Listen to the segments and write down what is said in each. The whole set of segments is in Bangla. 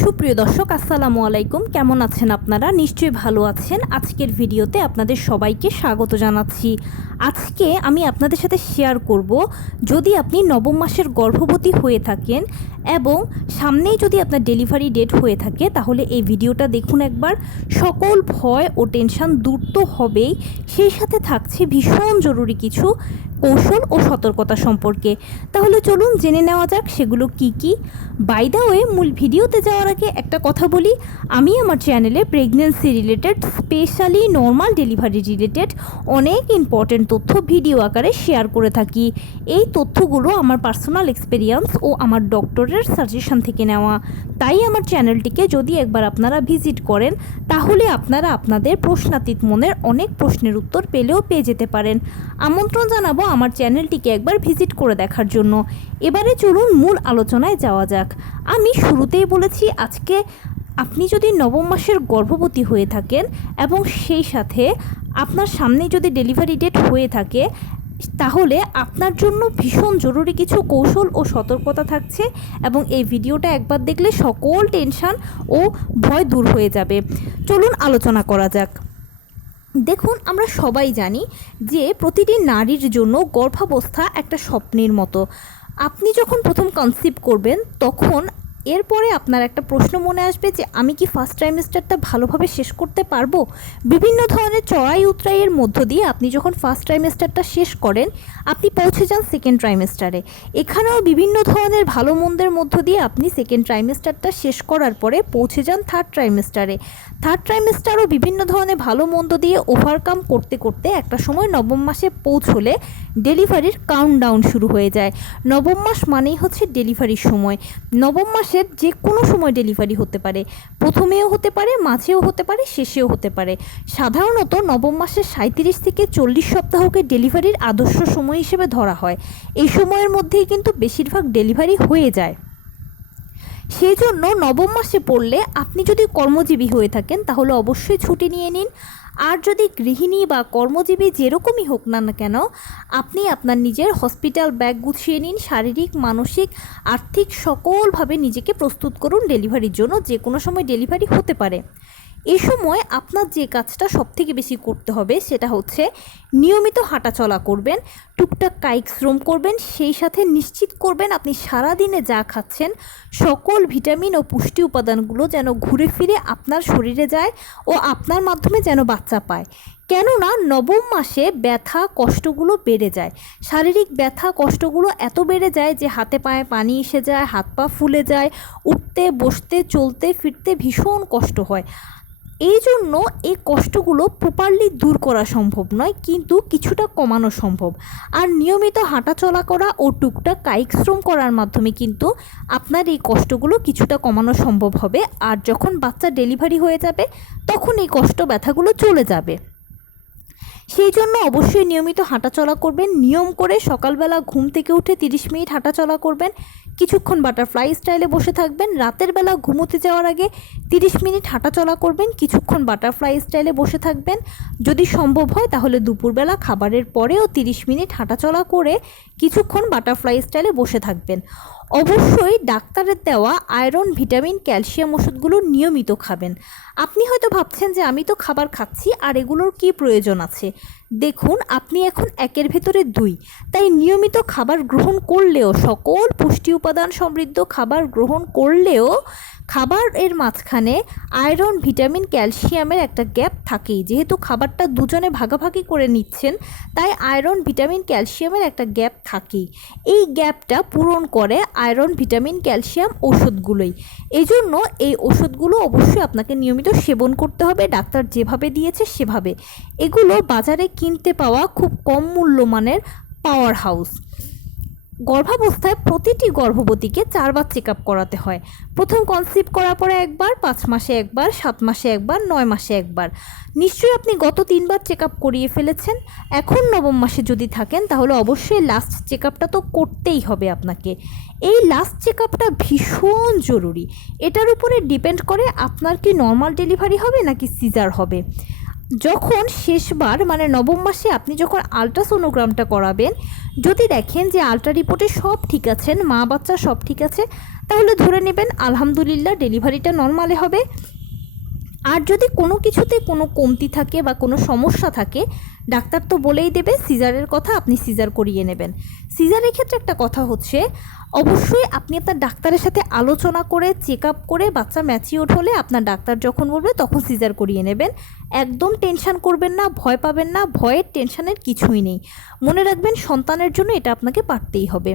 সুপ্রিয় দর্শক, আসসালামু আলাইকুম। কেমন আছেন আপনারা? নিশ্চয়ই ভালো আছেন। আজকের ভিডিওতে আপনাদের সবাইকে স্বাগত জানাচ্ছি। আজকে আমি আপনাদের সাথে শেয়ার করব। যদি আপনি নবম মাসের গর্ভবতী হয়ে থাকেন এবং সামনেই যদি আপনার ডেলিভারি ডেট হয়ে থাকে, তাহলে এই ভিডিওটা দেখুন একবার। সকল ভয় ও টেনশান দূর তো হবেই। সেই সাথে থাকছে ভীষণ জরুরি কিছু কৌশল ও সতর্কতা সম্পর্কে। তাহলে চলুন জেনে নেওয়া যাক সেগুলো কি কি। বাই ওয়ে মূল ভিডিওতে যাওয়ার আগে একটা কথা বলি। আমি আমার চ্যানেলে pregnancy related specially normal delivery related অনেক ইম্পর্টেন্ট তথ্য ভিডিও আকারে শেয়ার করে থাকি। এই তথ্যগুলো আমার পার্সোনাল এক্সপেরিয়েন্স ও আমার ডক্টরের সাজেশন থেকে নেওয়া। তাই আমার চ্যানেলটিকে যদি একবার আপনারা ভিজিট করেন, তাহলে আপনারা আপনাদের প্রশ্নাতীত মনের অনেক প্রশ্নের উত্তর পেলেও পেয়ে যেতে পারেন। আমন্ত্রণ জানাব আমার চ্যানেলটিকে একবার ভিজিট করে দেখার জন্য। এবারে চলুন মূল আলোচনায় যাওয়া যাক। আমি শুরুতেই বলেছি, আজকে আপনি যদি নবম মাসের গর্ভবতী হয়ে থাকেন এবং সেই সাথে আপনার সামনে যদি ডেলিভারি ডেট হয়ে থাকে তাহলে আপনার জন্য ভীষণ জরুরি কিছু কৌশল ও সতর্কতা থাকছে এবং এই ভিডিওটা একবার দেখলে সকল টেনশন ও ভয় দূর হয়ে যাবে। চলুন আলোচনা করা যাক। দেখুন, আমরা সবাই জানি যে প্রতিটি নারীর জন্য গর্ভাবস্থা একটা স্বপ্নের মতো। আপনি যখন প্রথম কনসিভ করবেন, তখন এরপরে আপনার একটা প্রশ্ন মনে আসবে যে আমি কি ফার্স্ট ট্রাইমেস্টারটা ভালোভাবে শেষ করতে পারব? বিভিন্ন ধরনের চড়াই উতরাইয়ের মধ্য দিয়ে আপনি যখন ফার্স্ট ট্রাইমেস্টারটা শেষ করেন, আপনি পৌঁছে যান সেকেন্ড ট্রাইমেস্টারে এখানেও বিভিন্ন ধরনের ভালো মন্দের মধ্য দিয়ে আপনি সেকেন্ড ট্রাইমেস্টারটা শেষ করার পরে পৌঁছে যান থার্ড ট্রাইমেস্টারে থার্ড ট্রাইমেস্টারও বিভিন্ন ধরনের ভালো মন্দ দিয়ে ওভারকাম করতে করতে একটা সময় নবম মাসে পৌঁছলে ডেলিভারির কাউন্টডাউন শুরু হয়ে যায়। নবম মাস মানেই হচ্ছে ডেলিভারির সময়। নবম মাসের যে কোনো সময় ডেলিভারি হতে পারে। প্রথমেও হতে পারে মাঝেও হতে পারে, শেষেও হতে পারে। সাধারণত নবম মাসের সাঁত্রিশ থেকে চল্লিশ সপ্তাহকে ডেলিভারির আদর্শ সময় হিসেবে ধরা হয়। এই সময়ের মধ্যেই কিন্তু বেশিরভাগ ডেলিভারি হয়ে যায়। সেই জন্য নবম মাসে পড়লে আপনি যদি কর্মজীবী হয়ে থাকেন, তাহলে অবশ্যই ছুটি নিয়ে নিন। আর যদি গৃহিণী বা কর্মজীবী যেরকমই হোক না না কেন, আপনি আপনার নিজের হসপিটাল ব্যাগ গুছিয়ে নিন, শারীরিক, মানসিক, আর্থিক সকলভাবে নিজেকে প্রস্তুত করুন ডেলিভারির জন্য, যে কোনো সময় ডেলিভারি হতে পারে। এই সময় আপনার যে কাজটা সবথেকে বেশি করতে হবে সেটা হচ্ছে নিয়মিত হাঁটাচলা করবেন, টুকটাক কায়িক শ্রম করবেন, সেই সাথে নিশ্চিত করবেন আপনি সারাদিনে যা খাচ্ছেন, সকল ভিটামিন ও পুষ্টি উপাদানগুলো যেন ঘুরে ফিরে আপনার শরীরে যায় ও আপনার মাধ্যমে যেন বাচ্চা পায়। কেননা নবম মাসে ব্যথা কষ্টগুলো বেড়ে যায়। শারীরিক ব্যথা কষ্টগুলো এত বেড়ে যায় যে হাতে পায়ে পানি এসে যায়, হাত পা ফুলে যায়, উঠতে, বসতে, চলতে, ফিরতে ভীষণ কষ্ট হয়। এই জন্য এই কষ্টগুলো প্রপারলি দূর করা সম্ভব নয়, কিন্তু কিছুটা কমানো সম্ভব। আর নিয়মিত হাঁটা চলা করা ও টুকটাক কায়িক শ্রম করার মাধ্যমে কিন্তু আপনার এই কষ্টগুলো কিছুটা কমানো সম্ভব হবে। আর যখন বাচ্চা ডেলিভারি হয়ে যাবে, তখন এই কষ্ট ব্যথাগুলো চলে যাবে। সেই জন্য অবশ্যই নিয়মিত হাঁটাচলা করবেন। নিয়ম করে সকালবেলা ঘুম থেকে উঠে তিরিশ মিনিট হাঁটাচলা করবেন। কিছুক্ষণ বাটারফ্লাই স্টাইলে বসে থাকবেন। রাতের বেলা ঘুমোতে যাওয়ার আগে তিরিশ মিনিট হাঁটাচলা করবেন। কিছুক্ষণ বাটারফ্লাই স্টাইলে বসে থাকবেন। যদি সম্ভব হয় তাহলে দুপুরবেলা খাবারের পরেও তিরিশ মিনিট হাঁটাচলা করে কিছুক্ষণ বাটারফ্লাই স্টাইলে বসে থাকবেন। অবশ্যই ডাক্তারের দেওয়া আয়রন, ভিটামিন, ক্যালসিয়াম ওষুধগুলো নিয়মিত খাবেন। আপনি হয়তো ভাবছেন যে আমি তো খাবার খাচ্ছি আর এগুলোর কী প্রয়োজন আছে? দেখুন, আপনি এখন একের ভেতরে দুই। তাই নিয়মিত খাবার গ্রহণ করলেও, সকল পুষ্টি উপাদান সমৃদ্ধ খাবার গ্রহণ করলেও, খাবার এর মাঝখানে আয়রন, ভিটামিন, ক্যালসিয়ামের একটা গ্যাপ থাকেই। যেহেতু খাবারটা দুজনে ভাগাভাগি করে নিচ্ছেন, তাই আয়রন, ভিটামিন, ক্যালসিয়ামের একটা গ্যাপ থাকেই। এই গ্যাপটা পূরণ করে আয়রন, ভিটামিন, ক্যালসিয়াম ওষুধগুলোই এই জন্য এই ওষুধগুলো অবশ্যই আপনাকে নিয়মিত সেবন করতে হবে। ডাক্তার যেভাবে দিয়েছে সেভাবে। এগুলো বাজারে কিনতে পাওয়া খুব কম মূল্যমানের পাওয়ার হাউস গর্ভাবস্থায় প্রতিটি গর্ভবতীকে চারবার চেক আপ করাতে হয়। প্রথম কনসিভ করার পরে একবার, পাঁচ মাসে একবার, সাত মাসে একবার, নয় মাসে একবার। নিশ্চয়ই আপনি গত তিনবার চেক আপ করিয়ে ফেলেছেন। এখন নবম মাসে যদি থাকেন, তাহলে অবশ্যই লাস্ট চেক আপটা তো করতেই হবে আপনাকে। এই লাস্ট চেক আপটা ভীষণ জরুরি। এটার উপরে ডিপেন্ড করে আপনার কি নর্মাল ডেলিভারি হবে নাকি সিজার হবে। যখন শেষবার মানে নবম মাসে আপনি যখন আলট্রাসোনোগ্রামটা করাবেন, যদি দেখেন যে আলট্রা রিপোর্টে সব ঠিক আছেন মা বাচ্চা সব ঠিক আছে, তাহলে ধরে নেবেন, আলহামদুলিল্লাহ ডেলিভারিটা নর্মালে হবে। আর যদি কোনো কিছুতে কোনো কমতি থাকে বা কোনো সমস্যা থাকে, ডাক্তার তো বলেই দেবে সিজারের কথা আপনি সিজার করিয়ে নেবেন। সিজারের ক্ষেত্রে একটা কথা হচ্ছে, অবশ্যই আপনি আপনার ডাক্তারের সাথে আলোচনা করে চেক আপ করে বাচ্চা ম্যাচিওর হলে আপনার ডাক্তার যখন বলবে তখন সিজার করিয়ে নেবেন। একদম টেনশান করবেন না, ভয় পাবেন না, ভয়ের টেনশানের কিছুই নেই। মনে রাখবেন সন্তানের জন্য এটা আপনাকে পারতেই হবে।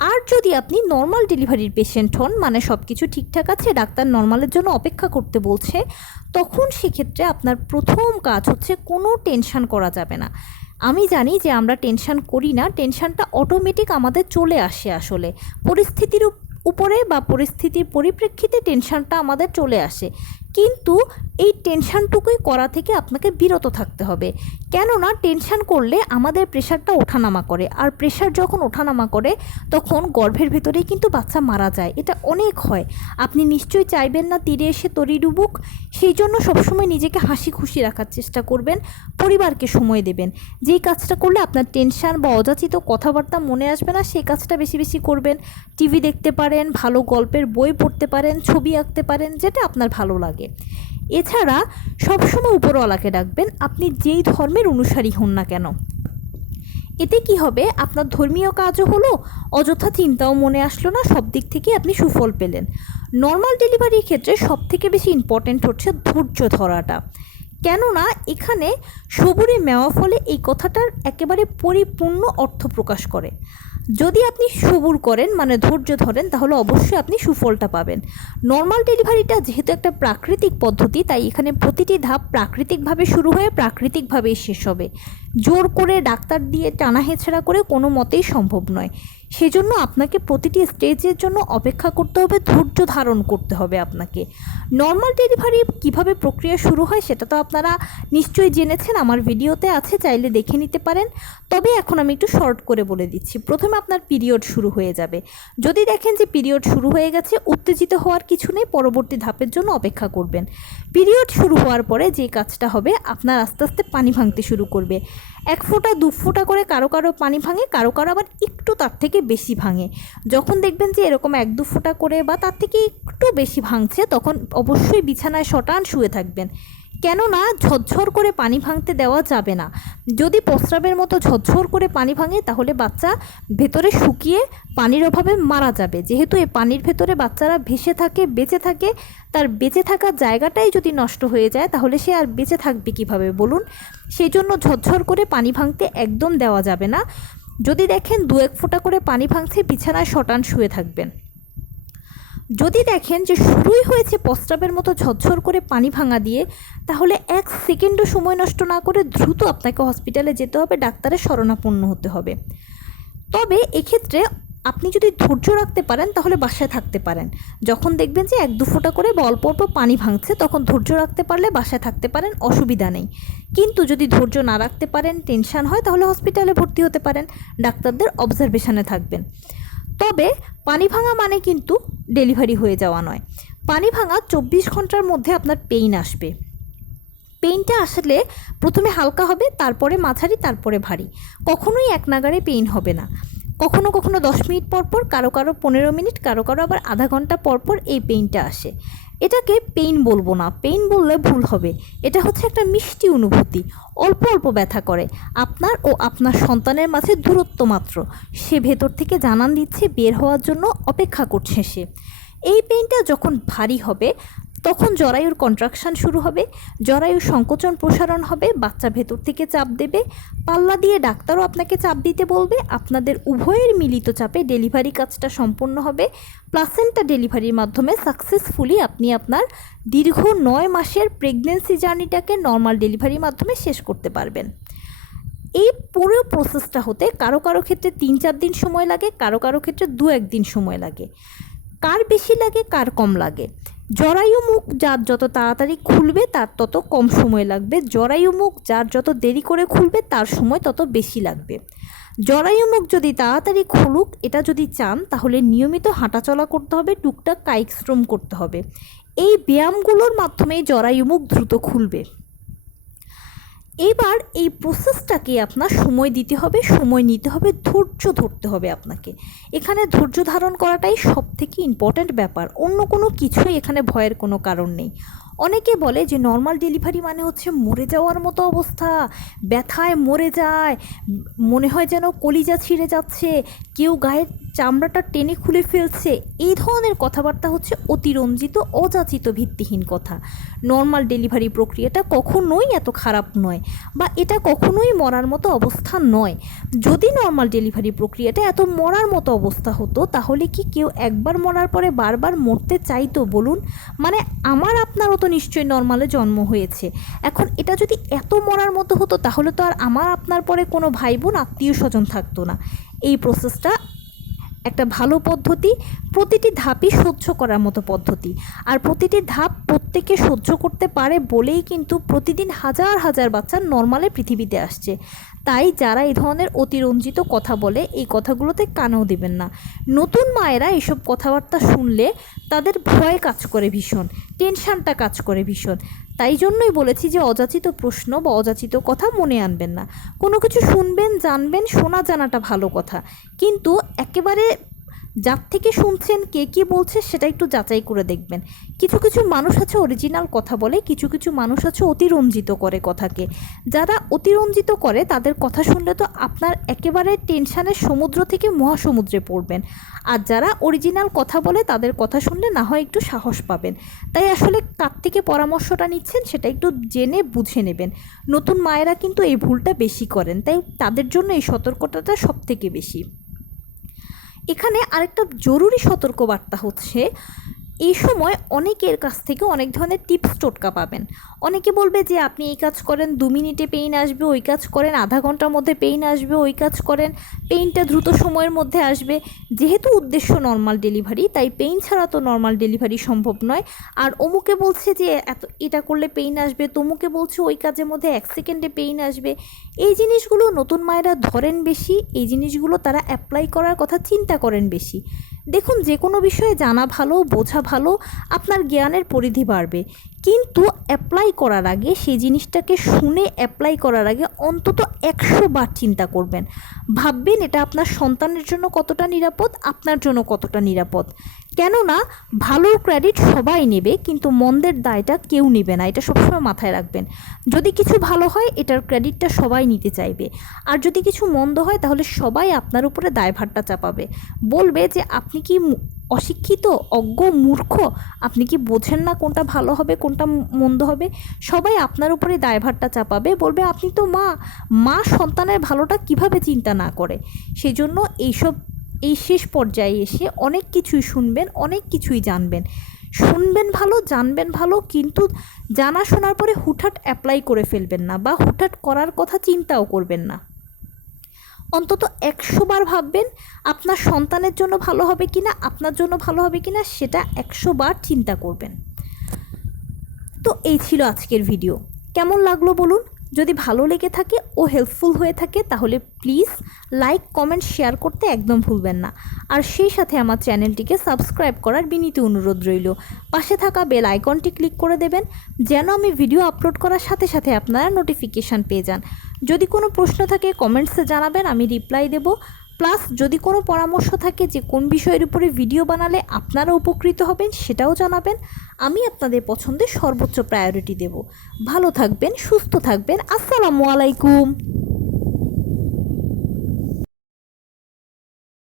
আর যদি আপনি নর্মাল ডেলিভারির পেশেন্ট হন মানে সব কিছু ঠিকঠাক আছে, ডাক্তার নর্মালের জন্য অপেক্ষা করতে বলছে, তখন সেক্ষেত্রে আপনার প্রথম কাজ হচ্ছে কোনো টেনশন করা যাবে না। আমি জানি যে আমরা টেনশন করি না টেনশনটা অটোমেটিক আমাদের চলে আসে আসলে। পরিস্থিতির উপরে বা পরিস্থিতির পরিপ্রেক্ষিতে টেনশনটা আমাদের চলে আসে। কিন্তু এই টেনশনটুকুই করা থেকে আপনাকে বিরত থাকতে হবে। কেননা টেনশান করলে আমাদের প্রেশারটা ওঠানামা করে। আর প্রেশার যখন ওঠানামা করে, তখন গর্ভের ভেতরেই কিন্তু বাচ্চা মারা যায়। এটা অনেক হয়। আপনি নিশ্চয়ই চাইবেন না তীরে এসে তরি ডুবুক। সেই জন্য সবসময় নিজেকে হাসি খুশি রাখার চেষ্টা করবেন। পরিবারকে সময় দেবেন। যেই কাজটা করলে আপনার টেনশন বা অযাচিত কথাবার্তা মনে আসবে না, সেই কাজটা বেশি বেশি করবেন। টিভি দেখতে পারেন, ভালো গল্পের বই পড়তে পারেন, ছবি আঁকতে পারেন, যেটা আপনার ভালো লাগে। এছাড়া সবসময় উপরওয়ালাকে ডাকবেন, আপনি যেই ধর্মের অনুসারী হন না কেন। এতে কি হবে? আপনার ধর্মীয় কাজও হলো, অযথা চিন্তাও মনে আসলো না, সব দিক থেকে আপনি সুফল পেলেন। নর্মাল ডেলিভারির ক্ষেত্রে সব থেকে বেশি ইম্পর্ট্যান্ট হচ্ছে ধৈর্য ধরাটা। কেননা, এখানে সবুরে মেওয়া ফলে এই কথাটার একেবারে পরিপূর্ণ অর্থ প্রকাশ করে। যদি আপনি সবুর করেন মানে ধৈর্য ধরেন, তাহলে অবশ্যই আপনি সুফলটা পাবেন। নর্মাল ডেলিভারিটা যেহেতু একটা প্রাকৃতিক পদ্ধতি, তাই এখানে প্রতিটি ধাপ প্রাকৃতিকভাবে শুরু হয়ে প্রাকৃতিকভাবেই শেষ হবে। জোর করে ডাক্তার দিয়ে টানা হেঁচড়া করে কোনো মতেই সম্ভব নয়। সেজন্য আপনাকে প্রতিটি স্টেজের জন্য অপেক্ষা করতে হবে, ধৈর্য ধারণ করতে হবে আপনাকে। নর্মাল ডেলিভারি কীভাবে প্রক্রিয়া শুরু হয়, সেটা তো আপনারা নিশ্চয়ই জেনেছেন, আমার ভিডিওতে আছে, চাইলে দেখে নিতে পারেন। তবে এখন আমি একটু শর্ট করে বলে দিচ্ছি। প্রথমে আপনার পিরিয়ড শুরু হয়ে যাবে। যদি দেখেন যে পিরিয়ড শুরু হয়ে গেছে, উত্তেজিত হওয়ার কিছু নেই, পরবর্তী ধাপের জন্য অপেক্ষা করবেন। পিরিয়ড শুরু হওয়ার পরে যে কাজটা হবে, আপনার আস্তে আস্তে পানি ভাঙতে শুরু করবে। এক ফোঁটা, দু ফোঁটা করে কারও কারও পানি ভাঙে, কারও কারও আবার একটু তার থেকে বেশি ভাঙে। যখন দেখবেন যে এরকম এক, দু ফোঁটা করে বা তার থেকে একটু বেশি ভাঙছে, তখন অবশ্যই বিছানায় শটান শুয়ে থাকবেন। কেননা ঝরঝর করে পানি ভাঙতে দেওয়া যাবে না। যদি প্রস্রাবের মতো ঝরঝর করে পানি ভাঙে, তাহলে বাচ্চা ভেতরে শুকিয়ে পানির অভাবে মারা যাবে। যেহেতু এই পানির ভেতরে বাচ্চারা ভেসে থাকে, বেঁচে থাকে, তার বেঁচে থাকার জায়গাটাই যদি নষ্ট হয়ে যায়, তাহলে সে আর বেঁচে থাকবে কীভাবে বলুন? সেই জন্য ঝরঝর করে পানি ভাঙতে একদম দেওয়া যাবে না। যদি দেখেন দু এক ফোঁটা করে পানি ভাঙছে, বিছানায় শটান শুয়ে থাকবেন। যদি দেখেন যে শুরুই হয়েছে প্রস্রাবের মতো ঝরঝর করে পানি ভাঙা দিয়ে, তাহলে এক সেকেন্ডও সময় নষ্ট না করে দ্রুত আপনাকে হসপিটালে যেতে হবে, ডাক্তারের শরণাপন্ন হতে হবে। তবে এক্ষেত্রে আপনি যদি ধৈর্য রাখতে পারেন, তাহলে বাসায় থাকতে পারেন। যখন দেখবেন যে এক দু ফোঁটা করে অল্প অল্প পানি ভাঙছে, তখন ধৈর্য রাখতে পারলে বাসায় থাকতে পারেন, অসুবিধা নেই। কিন্তু যদি ধৈর্য না রাখতে পারেন টেনশন হয়, তাহলে হসপিটালে ভর্তি হতে পারেন, ডাক্তারদের অবজারভেশনে থাকবেন। তবে পানি ভাঙা মানে কিন্তু ডেলিভারি হয়ে যাওয়া নয়। পানি ভাঙা চব্বিশ ঘণ্টার মধ্যে আপনার পেইন আসবে। পেইনটা আসলে প্রথমে হালকা হবে, তারপরে মাঝারি, তারপরে ভারী। কখনোই এক নাগারে পেইন হবে না। কখনো কখনো দশ মিনিট পর পর কারও কারও পনেরো মিনিট, কারও কারও আবার আধা ঘণ্টা পর পর এই পেইনটা আসে। এটাকে পেইন বলব না পেইন বললে ভুল হবে। এটা হচ্ছে একটা মিষ্টি অনুভূতি, অল্প অল্প ব্যথা করে। আপনার ও আপনার সন্তানের মাঝে দূরত্ব মাত্র। সে ভেতর থেকে জানান দিচ্ছে বের হওয়ার জন্য অপেক্ষা করছে সে। এই পেইনটা যখন ভারী হবে তখন জরায়ুর কন্ট্রাকশন শুরু হবে, জরায়ুর সংকোচন প্রসারণ হবে, বাচ্চা ভেতর থেকে চাপ দেবে, পাল্লা দিয়ে ডাক্তারও আপনাকে চাপ দিতে বলবে, আপনাদের উভয়ের মিলিত চাপে ডেলিভারি কাজটা সম্পন্ন হবে, প্লাসেন্টা ডেলিভারির মাধ্যমে সাকসেসফুলি আপনি আপনার দীর্ঘ নয় মাসের প্রেগনেন্সি জার্নিটাকে নর্মাল ডেলিভারির মাধ্যমে শেষ করতে পারবেন। এই পুরো প্রসেসটা হতে কারও কারও ক্ষেত্রে তিন চার দিন সময় লাগে, কারও কারও ক্ষেত্রে দু একদিন সময় লাগে। কার বেশি লাগে, কার কম লাগে? জরায়ু মুখ যার যত তাড়াতাড়ি খুলবে, তার তত কম সময় লাগবে। জরায়ু মুখ যার যত দেরি করে খুলবে, তার সময় তত বেশি লাগবে। জরায়ু মুখ যদি তাড়াতাড়ি খুলুক, এটা যদি চান, তাহলে নিয়মিত হাঁটাচলা করতে হবে, টুকটাক কায়িক শ্রম করতে হবে। এই ব্যায়ামগুলোর মাধ্যমেই জরায়ু মুখ দ্রুত খুলবে। এবার এই প্রসেসটাকে আপনার সময় দিতে হবে, সময় নিতে হবে, ধৈর্য ধরতে হবে আপনাকে। এখানে ধৈর্য ধারণ করাটাই সব থেকে ইম্পর্ট্যান্ট ব্যাপার। অন্য কোনো কিছুই এখানে ভয়ের কোনো কারণ নেই। অনেকে বলে যে নর্মাল ডেলিভারি মানে হচ্ছে মরে যাওয়ার মতো অবস্থা। ব্যথায় মরে যায়, মনে হয় যেন কলিজা ছিঁড়ে যাচ্ছে, কেউ গায়ের চামড়াটা টেনে খুলে ফেলছে। এই ধরনের কথাবার্তা হচ্ছে অতিরঞ্জিত, অযাচিত ভিত্তিহীন কথা। নর্মাল ডেলিভারি প্রক্রিয়াটা কখনোই এত খারাপ নয় বা এটা কখনোই মরার মতো অবস্থা নয়। যদি নর্মাল ডেলিভারি প্রক্রিয়াটা এত মরার মতো অবস্থা হতো, তাহলে কি কেউ একবার মরার পরে বারবার মরতে চাইতো বলুন? মানে আমার আপনারও তো নিশ্চয়ই নর্মালে জন্ম হয়েছে। এখন এটা যদি এত মরার মতো হতো, তাহলে তো আর আমার আপনার পরে কোনো ভাই বোন আত্মীয় স্বজন থাকতো না। এই প্রসেসটা একটা ভালো পদ্ধতি, প্রতিটি ধাপই সহ্য করার মতো পদ্ধতি। আর প্রতিটি ধাপ প্রত্যেকে সহ্য করতে পারে বলেই কিন্তু প্রতিদিন হাজার হাজার বাচ্চা নর্মালে পৃথিবীতে আসছে। তাই যারা এই ধরনের অতিরঞ্জিত কথা বলে, এই কথাগুলোতে কানেও দেবেন না। নতুন মায়েরা এসব কথাবার্তা শুনলে তাদের ভয় কাজ করে ভীষণ, টেনশানটা কাজ করে ভীষণ। তাই জন্যই বলেছি যে অযাচিত প্রশ্ন বা অযাচিত কথা মনে আনবেন না। কোনো কিছু শুনবেন, জানবেন, শোনা জানাটা ভালো কথা। কিন্তু একেবারে যার থেকে শুনছেন কে কী বলছে সেটা একটু যাচাই করে দেখবেন। কিছু কিছু মানুষ আছে অরিজিনাল কথা বলে, কিছু কিছু মানুষ আছে অতিরঞ্জিত করে কথাকে। যারা অতিরঞ্জিত করে, তাদের কথা শুনলে তো আপনার একেবারে টেনশানের সমুদ্র থেকে মহাসমুদ্রে পড়বেন। আর যারা অরিজিনাল কথা বলে, তাদের কথা শুনলে না হয় একটু সাহস পাবেন। তাই আসলে কার থেকে পরামর্শটা নিচ্ছেন সেটা একটু জেনে বুঝে নেবেন। নতুন মায়েরা কিন্তু এই ভুলটা বেশি করেন, তাই তাদের জন্য এই সতর্কতাটা সব থেকে বেশি। এখানে আরেকটা জরুরি সতর্কবার্তা হচ্ছে এই সময় অনেকের কাছ থেকে অনেক ধরনের টিপস টোটকা পাবেন। অনেকে বলবে যে, আপনি এই কাজ করেন, দু মিনিটে পেইন আসবে, ওই কাজ করেন, আধা ঘণ্টার মধ্যে পেইন আসবে, ওই কাজ করেন। পেইনটা দ্রুত সময়ের মধ্যে আসবে। যেহেতু উদ্দেশ্য নর্মাল ডেলিভারি, তাই পেইন ছাড়া তো নর্মাল ডেলিভারি সম্ভব নয়। আর অমুকে বলছে যে, এত, এটা করলে পেইন আসবে। তমুকে বলছে, ওই কাজের মধ্যে এক সেকেন্ডে পেইন আসবে। এই জিনিসগুলো নতুন মায়েরা ধরেন বেশি, এই জিনিসগুলো তারা অ্যাপ্লাই করার কথা চিন্তা করেন বেশি। দেখুন যে কোনো বিষয়ে জানা ভালো বোঝা ভালো আপনার জ্ঞানের পরিধি বাড়বে। কিন্তু অ্যাপ্লাই করার আগে সেই জিনিসটাকে শুনে অ্যাপ্লাই করার আগে অন্তত একশো বার চিন্তা করবেন। ভাববেন এটা আপনার সন্তানের জন্য কতটা নিরাপদ, আপনার জন্য কতটা নিরাপদ। কেননা ভালো ক্রেডিট সবাই নেবে, কিন্তু মন্দের দায়টা কেউ নেবে না, এটা সবসময় মাথায় রাখবেন। যদি কিছু ভালো হয়, এটার ক্রেডিটটা সবাই নিতে চাইবে। আর যদি কিছু মন্দ হয়, তাহলে সবাই আপনার উপরে দায়ভারটা চাপাবে। বলবে যে, আপনি কি অশিক্ষিত, অজ্ঞ, মূর্খ, আপনি কি বোঝেন না কোনটা ভালো হবে, কোনটা মন্দ হবে? সবাই আপনার উপরে দায়ভারটা চাপাবে, বলবে, আপনি তো মা মা সন্তানের ভালোটা কীভাবে চিন্তা না করে? সেই জন্য এইসব, এই শেষ পর্যায়ে এসে অনেক কিছুই শুনবেন, অনেক কিছুই জানবেন। শুনবেন ভালো, জানবেন ভালো, কিন্তু জানা শোনার পরে হুটহাট অ্যাপ্লাই করে ফেলবেন না বা হুটহাট করার কথা চিন্তাও করবেন না। অন্তত একশো বার ভাববেন আপনার সন্তানের জন্য ভালো হবে কি না আপনার জন্য ভালো হবে কি না সেটা একশো বার চিন্তা করবেন। তো এই ছিল আজকের ভিডিও কেমন লাগল বলুন? যদি ভালো লেগে থাকে ও হেল্পফুল হয়ে থাকে, তাহলে প্লিজ লাইক কমেন্ট শেয়ার করতে একদম ভুলবেন না। আর সেই সাথে আমার চ্যানেলটিকে সাবস্ক্রাইব করার বিনীত অনুরোধ রইল। পাশে থাকা বেল আইকনটি ক্লিক করে দেবেন, যেন আমি ভিডিও আপলোড করার সাথে সাথে আপনারা নোটিফিকেশান পেয়ে যান। যদি কোনো প্রশ্ন থাকে কমেন্টসে জানাবেন, আমি রিপ্লাই দেব। প্লাস যদি কোনো পরামর্শ থাকে যে কোন বিষয়ের উপরে ভিডিও বানালে আপনারা উপকৃত হবেন, সেটাও জানাবেন। আমি আপনাদের পছন্দের সর্বোচ্চ প্রায়োরিটি দেব। ভালো থাকবেন, সুস্থ থাকবেন। আসসালামু আলাইকুম।